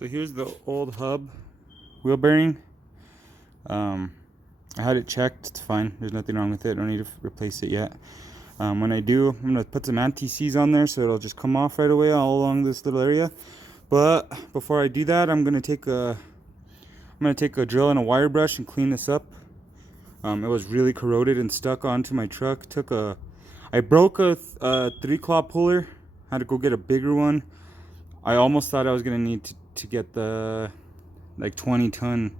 So here's the old hub wheel bearing. I had it checked, it's fine, there's nothing wrong with it, I don't need to replace it yet. When I do, I'm gonna put some anti-seize on there so it'll just come off right away all along this little area. But before I do that, I'm gonna take a drill and a wire brush and clean this up. It was really corroded and stuck onto my truck. I broke a 3-claw puller, had to go get a bigger one. I almost thought I was gonna need to get the like 20-ton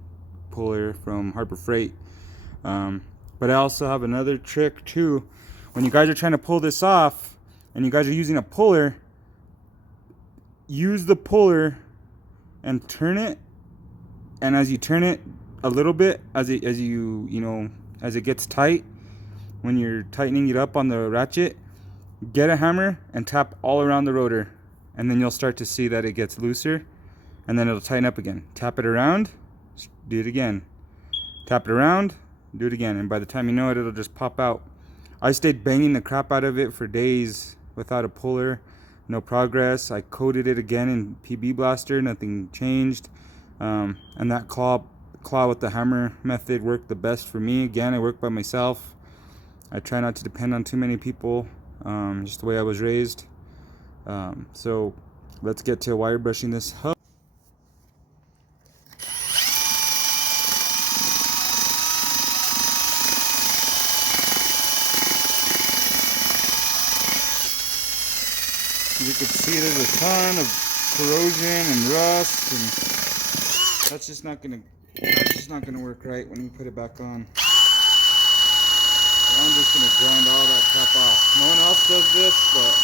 puller from Harbor Freight. But I also have another trick too. When you guys are trying to pull this off and you guys are using a puller, use the puller and turn it. And as you turn it a little bit, as it gets tight, when you're tightening it up on the ratchet, get a hammer and tap all around the rotor, and then you'll start to see that it gets looser, and then it'll tighten up again. Tap it around, do it again. Tap it around, do it again, and by the time you know it, it'll just pop out. I stayed banging the crap out of it for days without a puller, no progress. I coated it again in PB Blaster, nothing changed. And that claw with the hammer method worked the best for me. Again, I work by myself. I try not to depend on too many people, just the way I was raised. So let's get to wire brushing this hub. As you can see, there's a ton of corrosion and rust, and that's just not gonna work right when we put it back on. So I'm just gonna grind all that crap off. No one else does this, but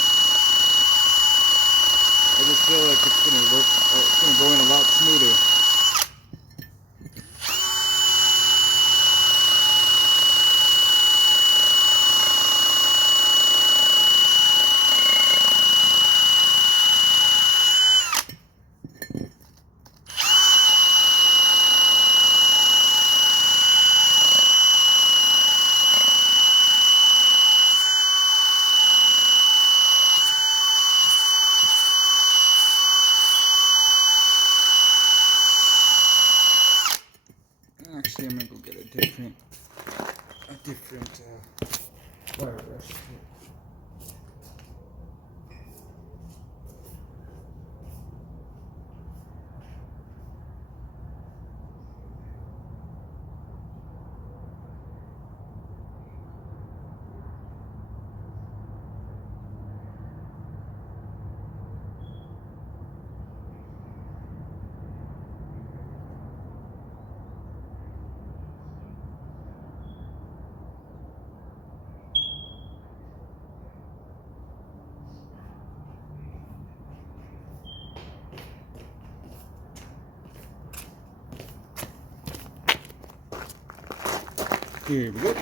I just feel like it's gonna work. It's gonna go in a lot smoother. Actually, I'm gonna go get a different wire brush. Here we go.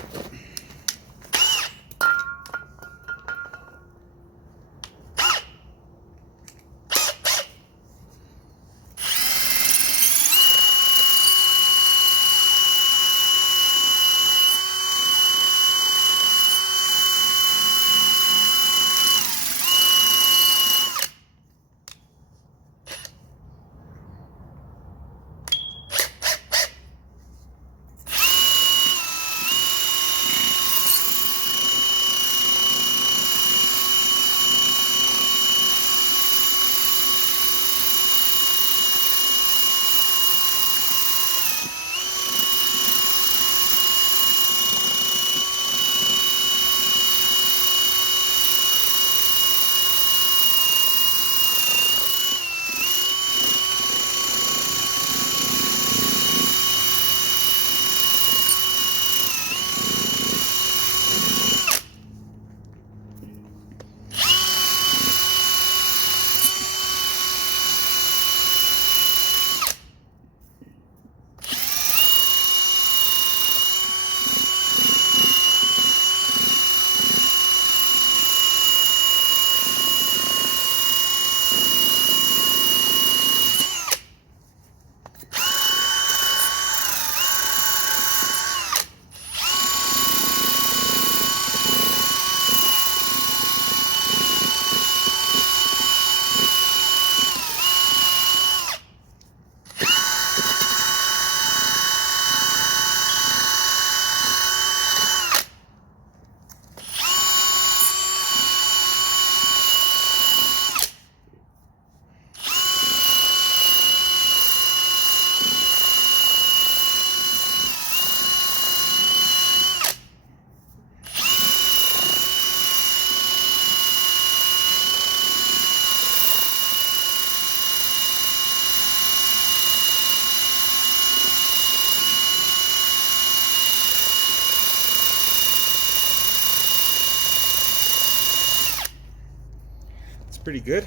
pretty good.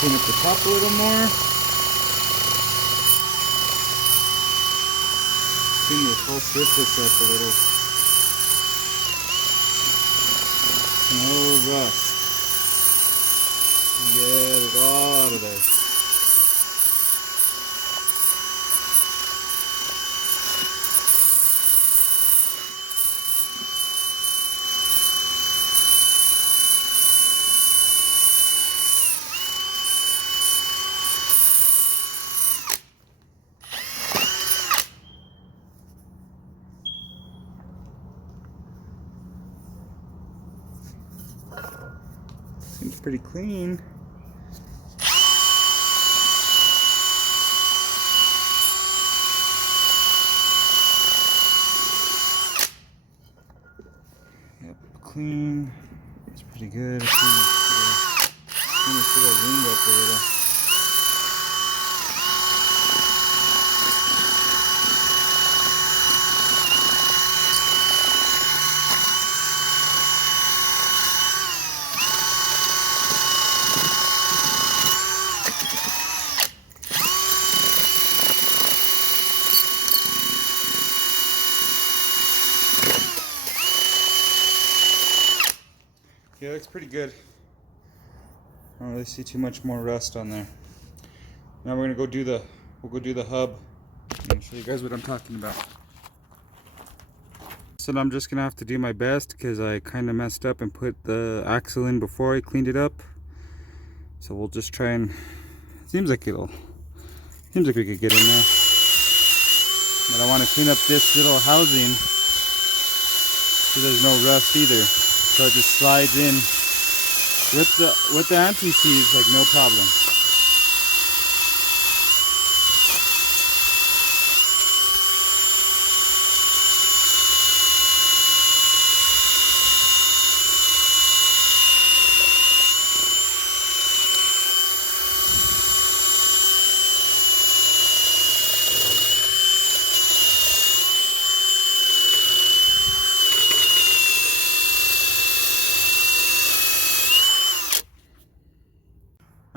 Clean up the top a little more. Clean this whole surface up a little. No rust. Get it all out of there. Seems pretty clean. Yep, clean. It's pretty good. Clean this little ring up a little. Yeah, it looks pretty good. I don't really see too much more rust on there. Now we're gonna go do the hub and show you guys what I'm talking about. So I'm just gonna have to do my best because I kind of messed up and put the axle in before I cleaned it up. So we'll just try and seems like we could get in there. But I want to clean up this little housing so there's no rust either. So it just slides in with the anti-seize like no problem.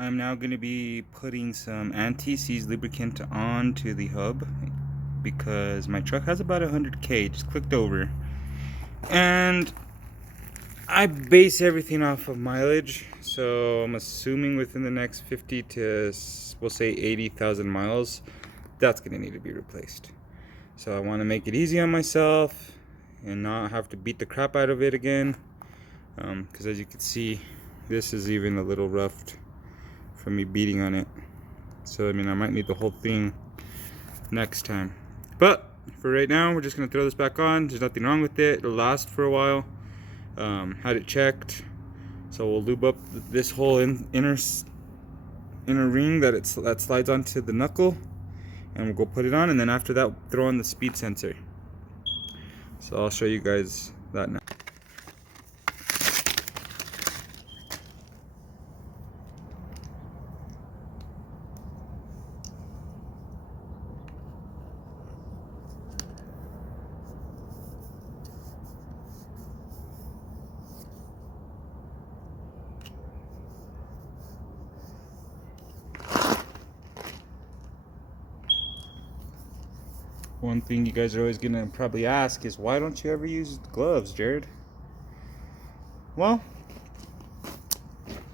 I'm now going to be putting some anti-seize lubricant onto the hub because my truck has about 100k, just clicked over. And I base everything off of mileage, so I'm assuming within the next 50 to, we'll say 80,000 miles, that's going to need to be replaced. So I want to make it easy on myself and not have to beat the crap out of it again. Because as you can see, this is even a little roughed from me beating on it. So I mean, I might need the whole thing next time. But for right now, we're just gonna throw this back on. There's nothing wrong with it. It'll last for a while. Had it checked. So we'll lube up this whole inner ring that slides onto the knuckle, and we'll go put it on. And then after that, throw on the speed sensor. So I'll show you guys that now. One thing you guys are always gonna probably ask is, why don't you ever use gloves, Jared? Well,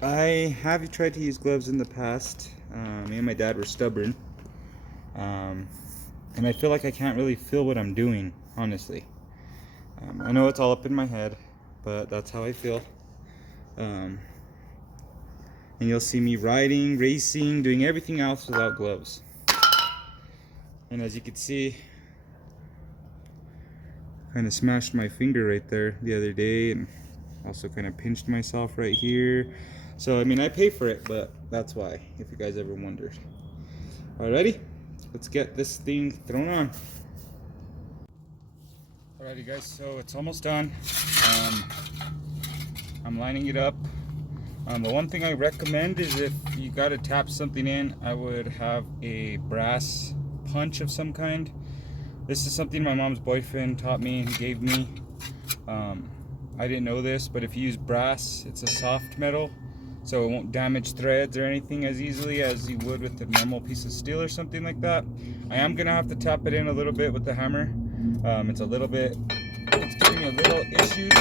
I have tried to use gloves in the past. Me and my dad were stubborn, and I feel like I can't really feel what I'm doing, honestly. I know it's all up in my head, but that's how I feel. And you'll see me riding, racing, doing everything else without gloves. And as you can see, kind of smashed my finger right there the other day, and also kind of pinched myself right here. So I mean, I pay for it, but that's why, if you guys ever wondered. Alrighty, let's get this thing thrown on. Alrighty guys, so it's almost done. I'm lining it up. The one thing I recommend is, if you gotta tap something in, I would have a brass punch of some kind. This is something my mom's boyfriend taught me and gave me. I didn't know this, but if you use brass, it's a soft metal, so it won't damage threads or anything as easily as you would with a normal piece of steel or something like that. I am gonna have to tap it in a little bit with the hammer. It's giving me a little issues,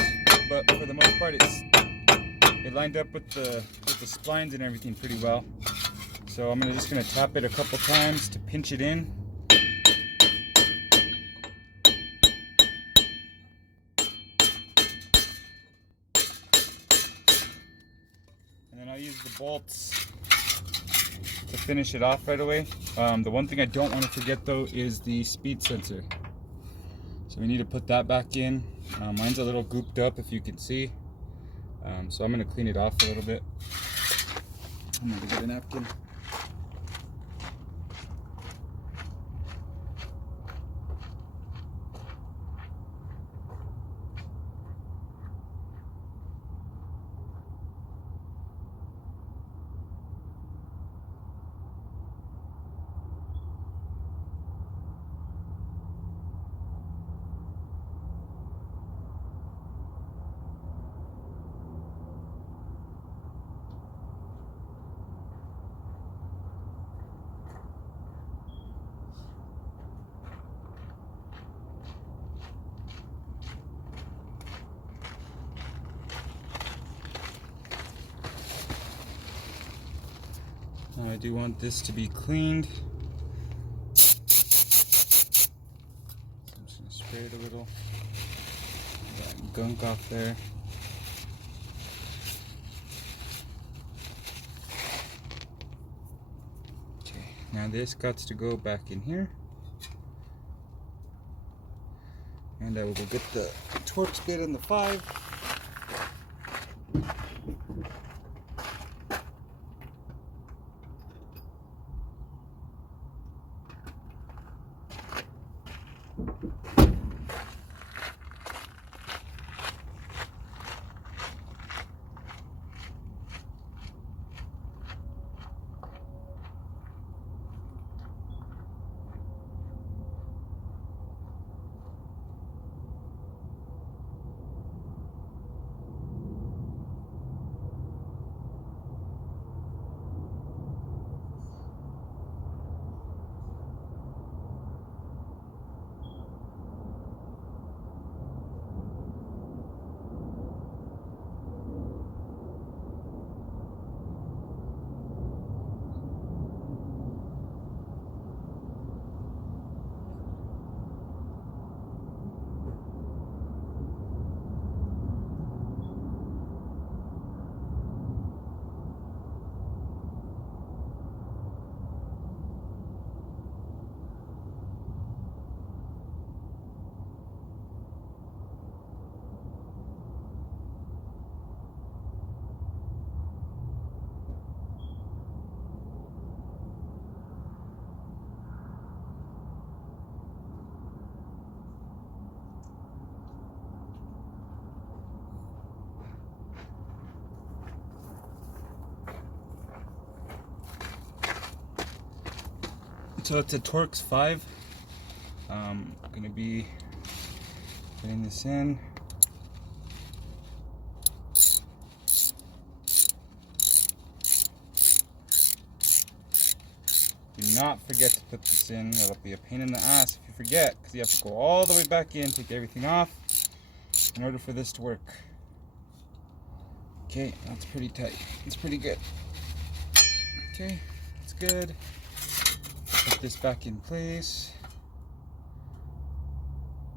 but for the most part, it lined up with the splines and everything pretty well. So I'm just gonna tap it a couple times to pinch it in. And then I'll use the bolts to finish it off right away. The one thing I don't want to forget though is the speed sensor. So we need to put that back in. Mine's a little gooped up, if you can see. So I'm gonna clean it off a little bit. I'm gonna get a napkin. Now I do want this to be cleaned. So I'm just going to spray it a little. Get that gunk off there. Okay, now this got to go back in here. And I will go get the Torx bit in the 5. So it's a Torx 5. I'm going to be putting this in. Do not forget to put this in. That'll be a pain in the ass if you forget, because you have to go all the way back in, take everything off in order for this to work. Okay, that's pretty tight. It's pretty good. Okay, that's good. Put this back in place.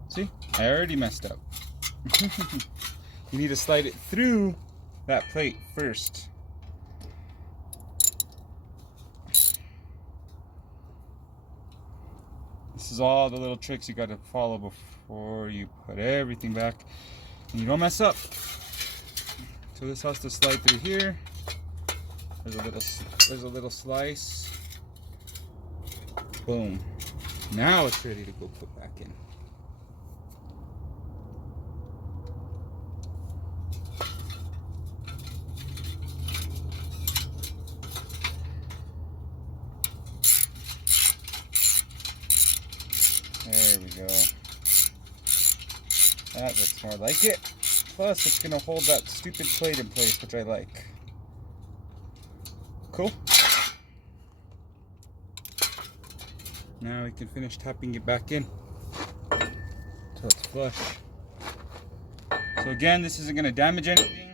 See, I already messed up. You need to slide it through that plate first. This is all the little tricks you got to follow before you put everything back, and you don't mess up. So this has to slide through here. There's a little slice. Boom. Now it's ready to go put back in. There we go. That looks more like it. Plus, it's gonna hold that stupid plate in place, which I like. Cool. Now we can finish tapping it back in until it's flush. So again, this isn't gonna damage anything.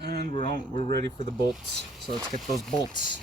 And we're ready for the bolts. So let's get those bolts.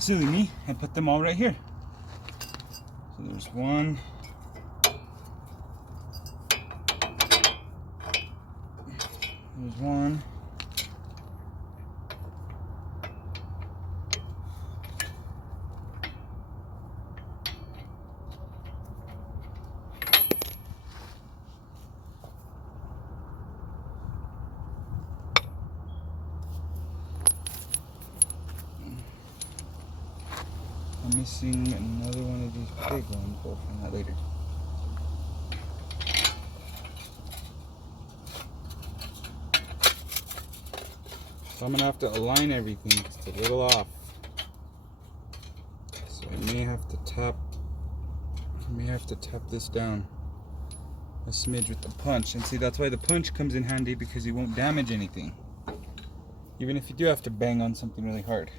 Silly me, I put them all right here. So there's one. There's one. I'm missing another one of these big ones. We'll find that later. So I'm gonna have to align everything. It's a little off. So I may have to tap this down a smidge with the punch. And see, that's why the punch comes in handy, because you won't damage anything. Even if you do have to bang on something really hard.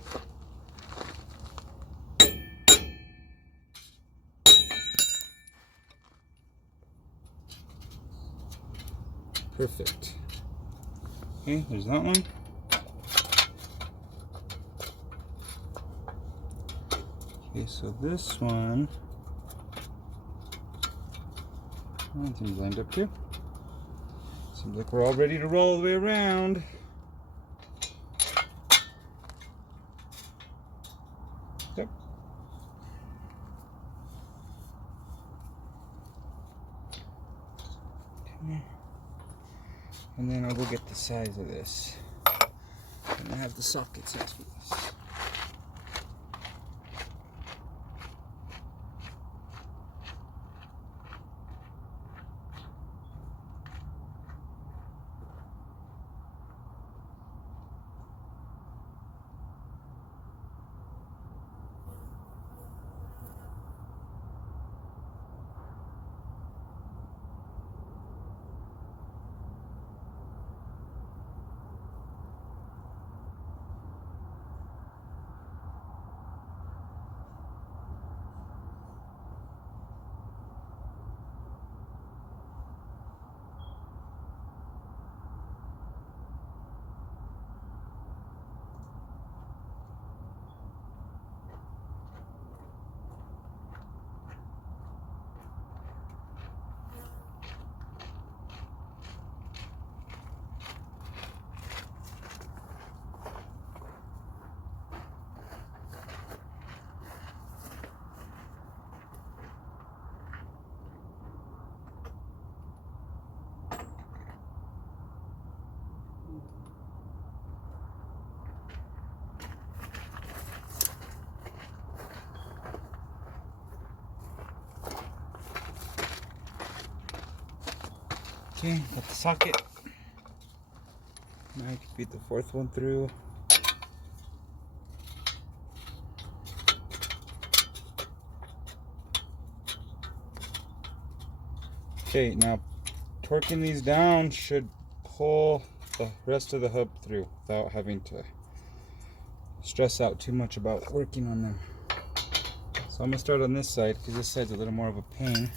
Perfect. Okay, there's that one. Okay, so this one, everything's lined up too. Seems like we're all ready to roll all the way around. Yep. Okay. And then I'll go get the size of this. And I have the socket size for this. Okay, got the socket. Now I can feed the fourth one through. Okay, now torquing these down should pull the rest of the hub through without having to stress out too much about working on them. So I'm going to start on this side because this side's a little more of a pain.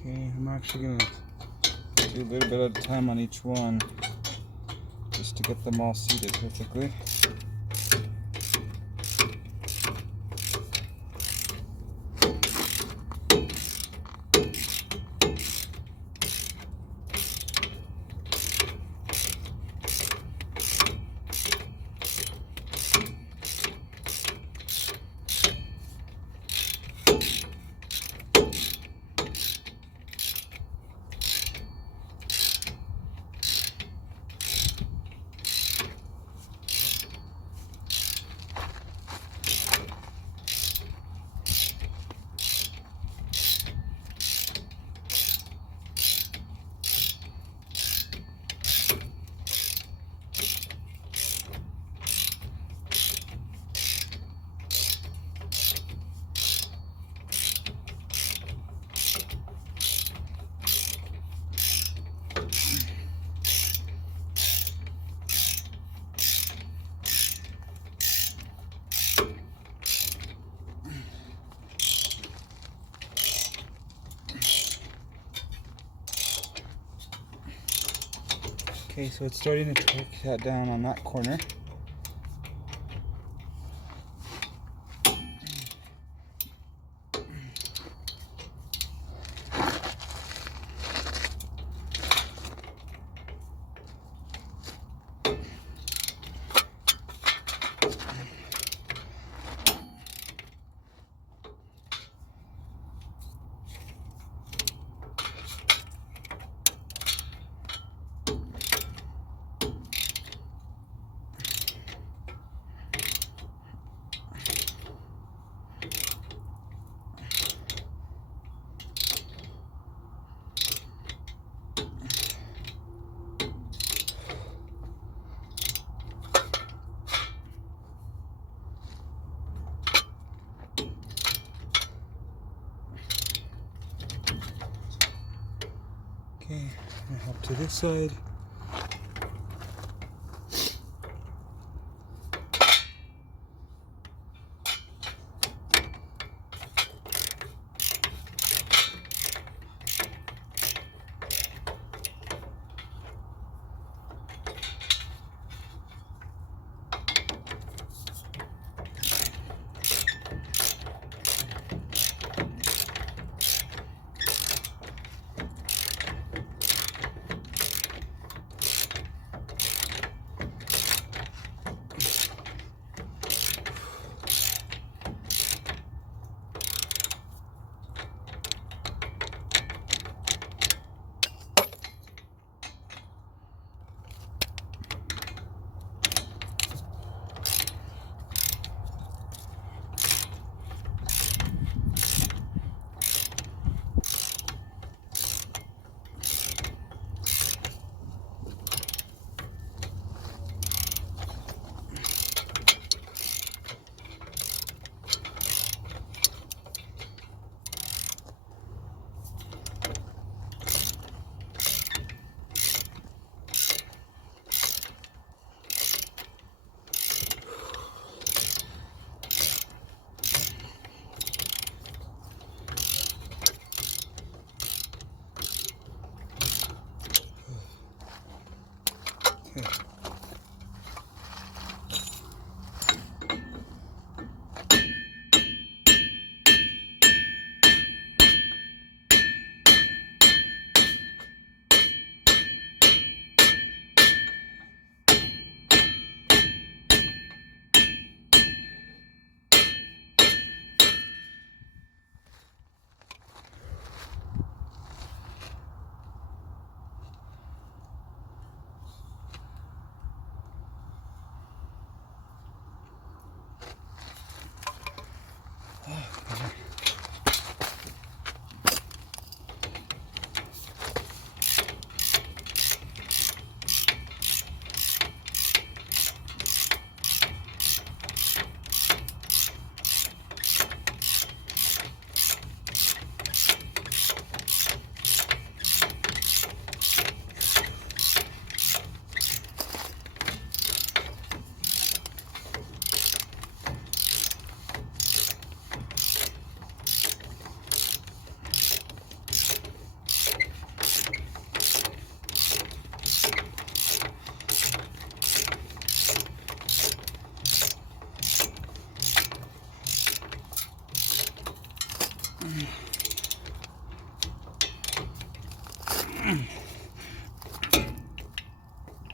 Okay, I'm actually going to do a little bit at a time on each one just to get them all seated perfectly. Okay, so it's starting to torque that down on that corner. Okay, I'm gonna help to this side.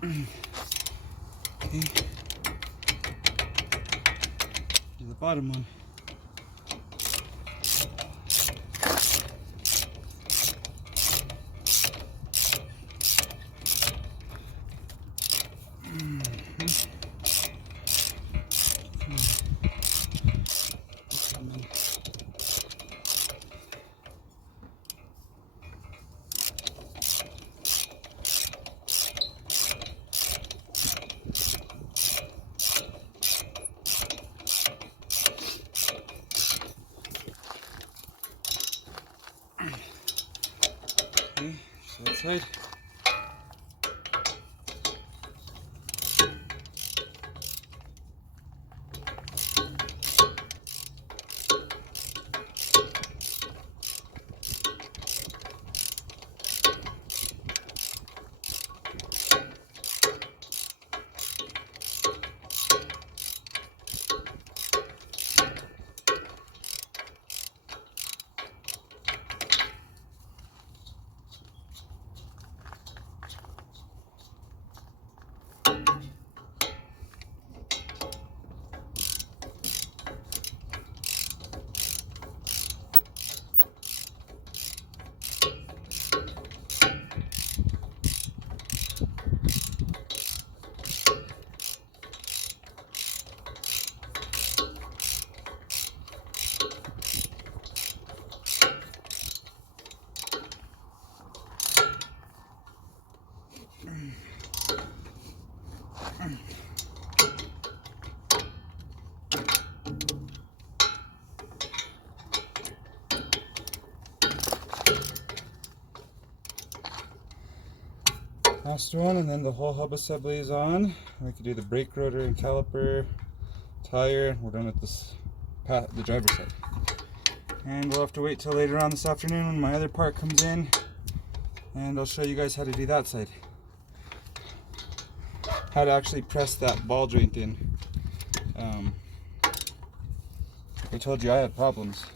Okay. To the bottom one. Okay, so that side. Last one, and then the whole hub assembly is on. We can do the brake rotor and caliper, tire. We're done with this, the driver's side. And we'll have to wait till later on this afternoon when my other part comes in, and I'll show you guys how to do that side. How to actually press that ball joint in. I told you I had problems.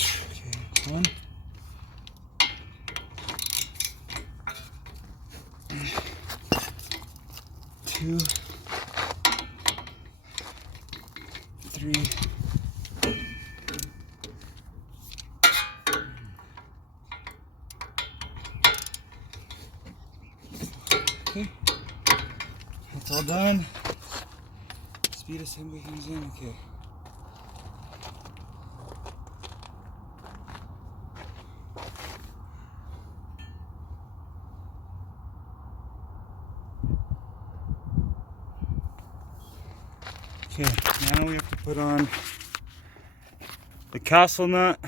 Okay, one. Two. Three. Okay. That's all done. Speed assembly comes in. Okay. Okay, now we have to put on the castle nut